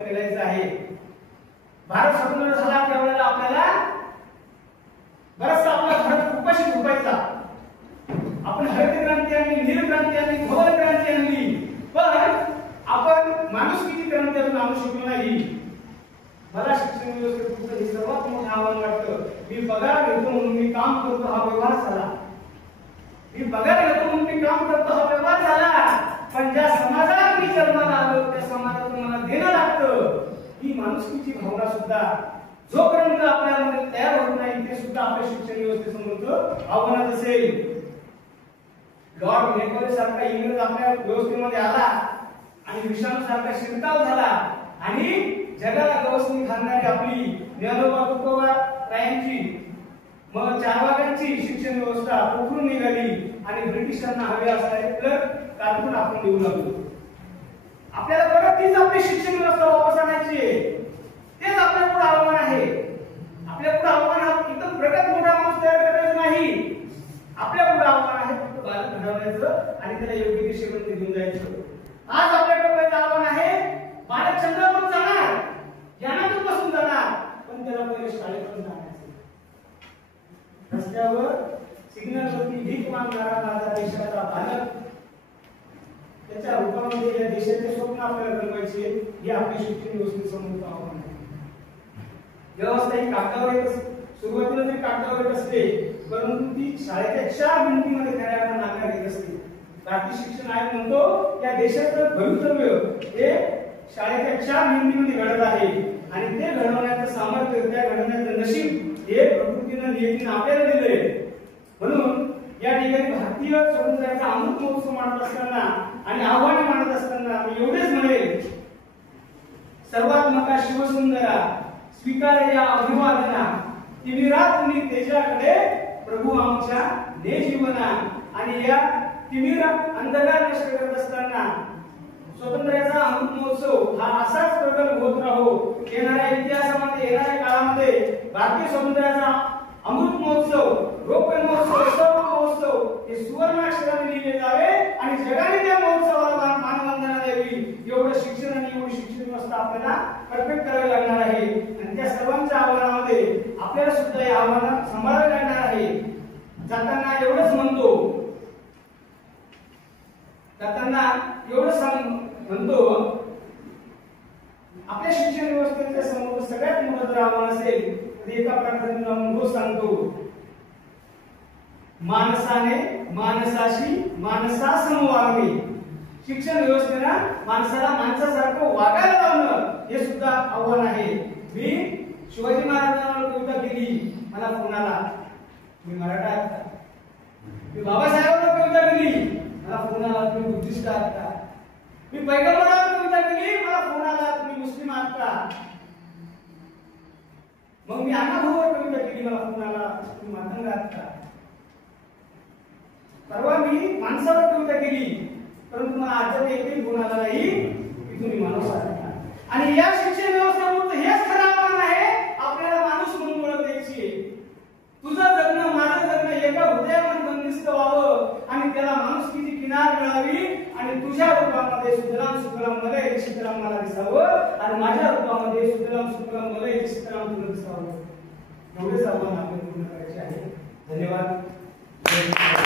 केलायचं आहे। भारत स्वतंत्र झाला त्यावेळेला आपल्याला बराचसा आपला भारत उपाशी झोपायचा। आपण हरित क्रांती आणली, नील क्रांती आणली, धवल क्रांती आणली, पण आपण माणुसकीची क्रांती अजून आणू शकलो नाही। मला शिक्षण व्यवस्थेत हे सर्वात मोठं आव्हान वाटतं। मी पगार घेतो म्हणून मी काम करतो हा व्यवहार झाला, मी पगार घेतो म्हणून मी काम करतो हा व्यवहार झाला, पण ज्या समाजात मी जन्माला आलो त्या समाजातून मला देणं लागतं ही माणुसकीची भावना सुद्धा जोपर्यंत आपल्यामध्ये तयार होत नाही ते सुद्धा आपल्या शिक्षण व्यवस्थेसमोरचं आव्हान असेल। लॉर्ड मेकॉले सारखा इंग्रज आपल्या व्यवस्थेमध्ये आला आणि विषाणू सारखा शिरकाव झाला आणि जगाला गवसणी घालणारी आपली ज्ञानोबा तुकोबारायांची मग चारवागांची शिक्षण व्यवस्था उखडून निघाली आणि ब्रिटिशांना हवे असणारे क्लर्क कारकून आपण देऊ लागलो। आपल्याला परत तीच आपली शिक्षण व्यवस्था वापस आणायची आहे, तेच आपल्या पुढे आव्हान आहे। आपल्या पुढे आव्हान एकदम प्रगत मोठा माणूस तयार करायचं नाही, आपल्या पुढे आव्हान आहे फक्त बालक घडवण्याचं आणि त्याला योग्य दिशेमध्ये घेऊन जायचं। आज आपल्याकडे पहिलं आव्हान आहे बालक चंद्रावर जाणार, यानातून बसून जाणार, पण त्याला पहिले शाळेतून जाण्याचं। रस्त्यावर सिग्नलवरती भीक मागणारा माझा देशाचा बालक त्याच्या रूपामध्ये या देशाचे स्वप्न आपल्याला कळवायचे हे आपल्या शिक्षण व्यवस्थेसमोरचं आव्हान आहे। व्यवस्था ही कागदावर येत सुरुवातीला तरी कागदावर येत असते, परंतु ती शाळेच्या 4 भिंतीमध्ये करायला नाकार घेत असते। भारतीय शिक्षण आयोग म्हणतो या देशाचं भवितव्य हे शाळेच्या 4 भिंतीमध्ये घडत आहे आणि ते घडवण्याचं सामर्थ्य, त्या घडवण्याचं नशीब हे प्रकृतीनं नियतीनं आपल्याला दिलंय। म्हणून या ठिकाणी भारतीय स्वातंत्र्याचा अमृत महोत्सव मानत असताना आणि आव्हाने मानत असताना मी एवढेच म्हणेल, सर्वात्मका शिवसुंदरा स्वीकार या अभिवादना, तिमिरात मी तेजाकडे प्रभू आमच्या ने जीवना। आणि या तिमिर अंधकार नष्ट करत असताना स्वातंत्र्याचा अमृत महोत्सव हा असाच प्रगल्भ होत राहो। येणाऱ्या इतिहासामध्ये, येणाऱ्या काळामध्ये भारतीय स्वातंत्र्याचा अमृत महोत्सव, रौप्य महोत्सव, सौर महोत्सव हे सुवर्णाक्षराने लिहिले जावे आणि जगाने त्या महोत्सवाला मानवंदना द्यावी। एवढं शिक्षण आणि एवढी शिक्षण व्यवस्था आपल्याला परफेक्ट करावी लागणार आहे आणि त्या सर्वांच्या आव्हानामध्ये आपल्याला सुद्धा हे आव्हान सांभाळावे लागणार आहे। जाताना एवढंच म्हणतो, आपल्या शिक्षण व्यवस्थेच्या समोर सगळ्यात मोठं जर आव्हान असेल तर एका प्रार्थनेला म्हणून सांगतो, माणसाने माणसाशी माणसासम वागणे। शिक्षण व्यवस्थेनं माणसाला माणसासारखं वागायला लावणं हे सुद्धा आव्हान आहे। मी शिवाजी महाराजांवर कविता केली, मला फोन आला, मी मराठा आहे का? मी बाबासाहेबांवर कविता केली, मला फोन आला, तुम्ही बुद्धिस्ट आहात का? मी पैगंबरावर कविता केली, मला फोन आला, तुम्ही मुस्लिम आहात का? मग मी अण्णाभाऊवर कविता केली, मला फोन आला, तुम्ही मातंग आहात का? परवा मी माणसावर कविता केली, परंतु मला आजच्या एकही फोन आला नाही की तुम्ही माणूस आहात का? आणि या शिक्षण व्यवस्थेवर हेच खरं आव्हान आहे, आपल्याला माणूस म्हणून ओळख द्यायची आहे। तुझं जगणं, माझं जगणं एका हृदयामध्ये बंदिस्त व्हावं आणि त्याला माणुसकीची किनार मिळावी आणि तुझ्या रूपामध्ये सुजलाम सुफलाम मलय शीतलाम मला दिसावं आणि माझ्या रूपामध्ये सुजलाम सुफलाम मलय शीतलाम तुला दिसावं। एवढेच आव्हान आपल्याला पूर्ण करायचे आहे। धन्यवाद।